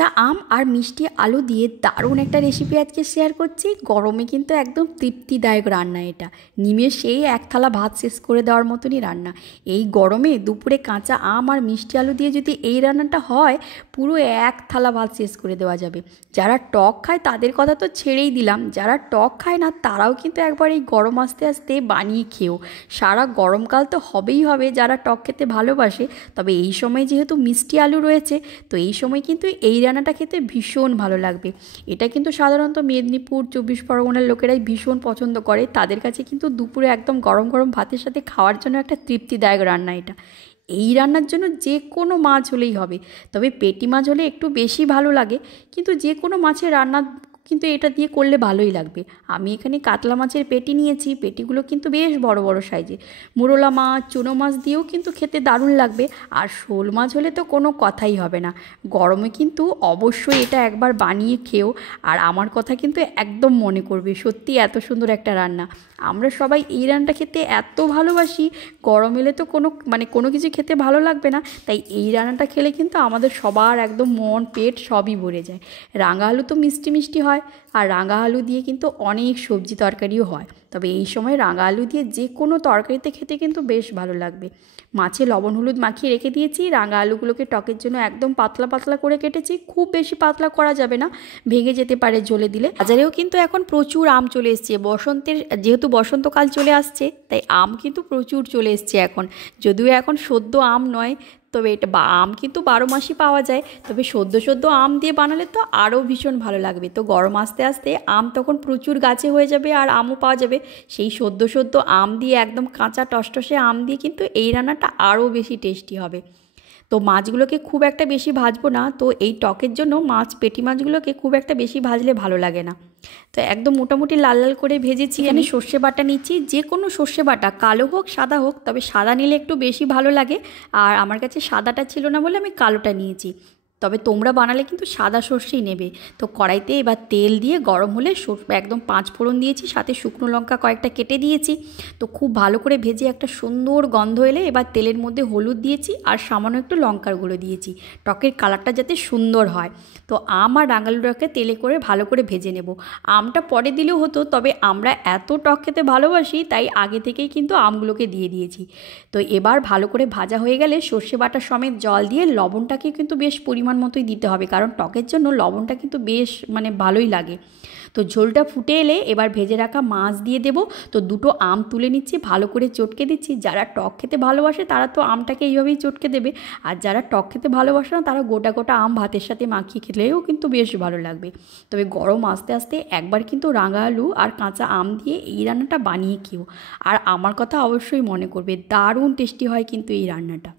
কাঁচা আম আর মিষ্টি আলু দিয়ে দারুণ একটা রেসিপি আজকে শেয়ার করছি। গরমে কিন্তু একদম তৃপ্তিদায়ক রান্না এটা। নিমেষেই এক থালা ভাত শেষ করে দেওয়ার মতনই রান্না। এই গরমে দুপুরে কাঁচা আম আর মিষ্টি আলু দিয়ে যদি এই রান্নাটা হয়, পুরো এক থালা ভাত শেষ করে দেওয়া যাবে। যারা টক খায় তাদের কথা তো ছেড়েই দিলাম, যারা টক খায় না তারাও কিন্তু একবার এই গরম আসতে আসতে বানিয়ে খেও। সারা গরমকাল তো হবেই হবে যারা টক খেতে ভালোবাসে। তবে এই সময় যেহেতু মিষ্টি আলু রয়েছে, তো এই সময় কিন্তু এই রান্নাটা খেতে ভীষণ ভালো লাগবে। এটা কিন্তু সাধারণত মেদিনীপুর 24 পরগনার লোকেরাই ভীষণ পছন্দ করে। তাদের কাছে কিন্তু দুপুরে একদম গরম গরম ভাতের সাথে খাওয়ার জন্য একটা তৃপ্তিদায়ক রান্না এটা। এই রান্নার জন্য যে কোনো মাছ হলেই হবে, তবে পেটি মাছ হলে একটু বেশি ভালো লাগে, কিন্তু যে কোনো মাছের রান্না কিন্তু এটা দিয়ে করলে ভালোই লাগবে। আমি এখানে কাতলা মাছের পেটি নিয়েছি, পেটিগুলো কিন্তু বেশ বড় বড় সাইজের। মোরলা মাছ, চুনো মাছ দিয়েও কিন্তু খেতে দারুণ লাগবে। আর শোল মাছ হলে তো কোনো কথাই হবে না। গরমে কিন্তু অবশ্যই এটা একবার বানিয়ে খেও, আর আমার কথা কিন্তু একদম মনে করবে। সত্যি এত সুন্দর একটা রান্না। আমরা সবাই এই রান্নাটা খেতে এত ভালোবাসি, গরম এলে তো কোনো কিছু খেতে ভালো লাগবে না। তাই এই রান্নাটা খেলে কিন্তু আমাদের সবার একদম মন পেট সবই ভরে যায়। রাঙা আলু তো মিষ্টি মিষ্টি হয়, আর রাঙা আলু দিয়ে কিন্তু অনেক সবজি তরকারিও হয়। তবে এই সময় রাঙা আলু দিয়ে যে কোনো তরকারিতে খেতে কিন্তু বেশ ভালো লাগবে। মাছে লবণ হলুদ মাখিয়ে রেখে দিয়েছি। রাঙা আলুগুলোকে টকের জন্য একদম পাতলা পাতলা করে কেটেছি। খুব বেশি পাতলা করা যাবে না, ভেঙে যেতে পারে জ্বলে দিলে। বাজারেও কিন্তু এখন প্রচুর আম চলে এসছে। যেহেতু বসন্তকাল চলে আসছে, তাই আম কিন্তু প্রচুর চলে এসছে এখন। যদিও এখন সদ্য আম নয়, তবে এটা আম কিন্তু 12 মাসই পাওয়া যায়। তবে সদ্য আম দিয়ে বানালে তো আরও ভীষণ ভালো লাগবে। তো গরম আস্তে আস্তে আম তখন প্রচুর গাছে হয়ে যাবে আর আমও পাওয়া যাবে। সেই সদ্য আম দিয়ে, একদম কাঁচা টসটসে আম দিয়ে কিন্তু এই রান্নাটা আরও বেশি টেস্টি হবে। তো মাছগুলোকে খুব একটা বেশি ভাজবো না। তো এই টকের জন্য পেটি মাছগুলোকে খুব একটা বেশি ভাজলে ভালো লাগে না। তো একদম মোটামুটি লাল লাল করে ভেজেছি। এখানে সর্ষে বাটা নিচ্ছি, যে কোনো সর্ষে বাটা, কালো হোক সাদা হোক, তবে সাদা নিলে একটু বেশি ভালো লাগে। আর আমার কাছে সাদাটা ছিল না বলে আমি কালোটা নিয়েছি। তবে তোমরা বানালে কিন্তু সাদা সর্ষেই নেবে। তো কড়াইতে এবার তেল দিয়ে গরম হলে একদম 5 ফোড়ন দিয়েছি, সাথে শুকনো লঙ্কা কয়েকটা কেটে দিয়েছি। তো খুব ভালো করে ভেজে একটা সুন্দর গন্ধ এলে এবার তেলের মধ্যে হলুদ দিয়েছি আর সামান্য একটু লঙ্কার গুঁড়ো দিয়েছি, টকের কালারটা যাতে সুন্দর হয়। তো আম আর রাঙালুটাকে তেলে করে ভালো করে ভেজে নেব। আমটা পরে দিলেও হতো, তবে আমরা এত টক খেতে ভালোবাসি তাই আগে থেকেই কিন্তু আমগুলোকে দিয়ে দিয়েছি। তো এবার ভালো করে ভাজা হয়ে গেলে সর্ষে বাটা সমেত জল দিয়ে লবণটাকে কিন্তু বেশ পরিমাণ মতোই দিতে হবে, কারণ টকের জন্য লবণটা কিন্তু বেশ ভালোই লাগে। তো ঝোলটা ফুটে এলে এবার ভেজে রাখা মাছ দিয়ে দেব। তো দুটো আম তুলে নিচ্ছি, ভালো করে চটকে দিচ্ছি। যারা টক খেতে ভালোবাসে তারা তো আমটাকে এইভাবেই চটকে দেবে, আর যারা টক খেতে ভালোবাসে না তারা গোটা গোটা আম ভাতের সাথে মাখিয়ে খেলেও কিন্তু বেশ ভালো লাগবে। তবে গরম আস্তে আস্তে একবার কিন্তু রাঙা আলু আর কাঁচা আম দিয়ে এই রান্নাটা বানিয়ে খেও, আর আমার কথা অবশ্যই মনে করবে। দারুণ টেস্টি হয় কিন্তু এই রান্নাটা।